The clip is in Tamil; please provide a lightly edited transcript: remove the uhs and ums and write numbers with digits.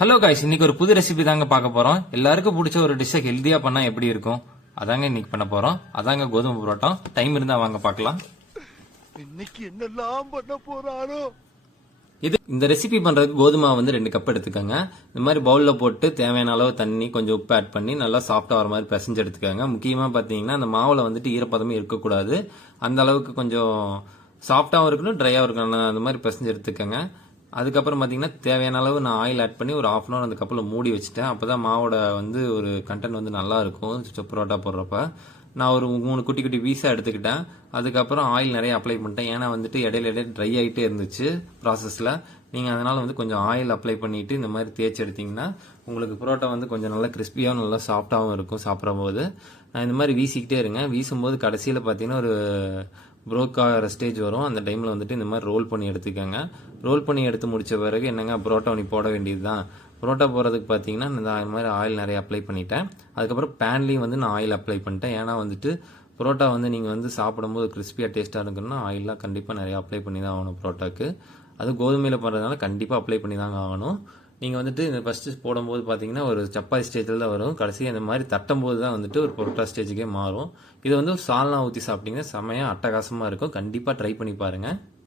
ஹலோ காய்ஸ், இன்னைக்கு ஒரு புது ரெசிபி தாங்க பார்க்க போறோம். எல்லாருக்கும் பிடிச்ச ஒரு டிஷ்ஷை ஹெல்த்தியா பண்ணா எப்படி இருக்கும் அதாங்க இன்னைக்கு பண்ண போறோம். அதாங்க கோதுமை புரோட்டா. டைம் இருந்தா வாங்க பார்க்கலாம். இன்னைக்கு என்னெல்லாம் பண்ண போறாரோ. இந்த ரெசிபி பண்றதுக்கு கோதுமை வந்து 2 கப் எடுத்துக்கோங்க. இந்த மாதிரி பவுல்ல போட்டு தேவையான அளவு தண்ணி கொஞ்சம் உப்பு ஆட் பண்ணி நல்லா சாஃப்டா வர மாதிரி பிசைஞ்சு எடுத்துக்கோங்க. முக்கியமா பாத்தீங்கன்னா அந்த மாவுல வந்துட்டு ஈரப்பதமே இருக்கக்கூடாது. அந்த அளவுக்கு கொஞ்சம் சாஃப்டாவும் இருக்கணும், ட்ரையாவும் இருக்கணும். அந்த மாதிரி பிசைஞ்சு எடுத்துக்கோங்க. அதுக்கப்புறம் பார்த்தீங்கன்னா தேவையான அளவு நான் ஆயில் ஆட் பண்ணி ஒரு 1/2 அன் ஹவர் அந்த கப்பில் மூடி வச்சுட்டேன். அப்போ தான் மாவோட வந்து ஒரு கண்டென்ட் வந்து நல்லா இருக்கும் புரோட்டா போடுறப்ப. நான் ஒரு 3 குட்டி குட்டி பீஸாக எடுத்துக்கிட்டேன். அதுக்கப்புறம் ஆயில் நிறைய அப்ளை பண்ணிட்டேன். ஏன்னா வந்துட்டு இடையில ட்ரை ஆகிட்டே இருந்துச்சு ப்ராசஸில். நீங்கள் அதனால் வந்து கொஞ்சம் ஆயில் அப்ளை பண்ணிவிட்டு இந்த மாதிரி தேய்ச்சி எடுத்திங்கன்னா உங்களுக்கு புரோட்டா வந்து கொஞ்சம் நல்லா கிறிஸ்பியாகவும் நல்லா சாஃப்டாகவும் இருக்கும் சாப்பிடும்போது. நான் இந்த மாதிரி வீசிக்கிட்டே இருங்க. வீசும்போது கடைசியில் பார்த்தீங்கன்னா ஒரு ப்ரோக் ஆகிற ஸ்டேஜ் வரும். அந்த டைமில் வந்துட்டு இந்த மாதிரி ரோல் பண்ணி எடுத்துக்கோங்க. ரோல் பண்ணி எடுத்து முடிச்ச பிறகு என்னங்க புரோட்டா நீ போட வேண்டியது தான். புரோட்டா போடுறதுக்கு பார்த்தீங்கன்னா இந்த மாதிரி ஆயில் நிறைய அப்ளை பண்ணிட்டேன். அதுக்கப்புறம் பேன்லேயும் வந்து நான் ஆயில் அப்ளை பண்ணிட்டேன். ஏன்னா வந்துட்டு புரோட்டா வந்து நீங்கள் வந்து சாப்பிடும்போது கிறிஸ்பியாக டேஸ்ட்டாக இருக்குன்னா ஆயிலெலாம் கண்டிப்பாக நிறைய அப்ளை பண்ணி தான் ஆகணும் புரோட்டாக்கு. அது கோதுமையில் பண்ணுறதுனால கண்டிப்பாக அப்ளை பண்ணி தாங்க ஆகணும். நீங்கள் வந்துட்டு இந்த ஃபஸ்ட்டு போடும்போது பார்த்தீங்கன்னா ஒரு சப்பாத்தி ஸ்டேஜில் தான் வரும். கடைசி அந்த மாதிரி தட்டும்போது தான் வந்துட்டு ஒரு புரோட்டா ஸ்டேஜுக்கே மாறும். இது வந்து சால்னா ஊற்றி சாப்பிட்டீங்கன்னா செமையாக அட்டகாசமாக இருக்கும். கண்டிப்பாக ட்ரை பண்ணி பாருங்கள்.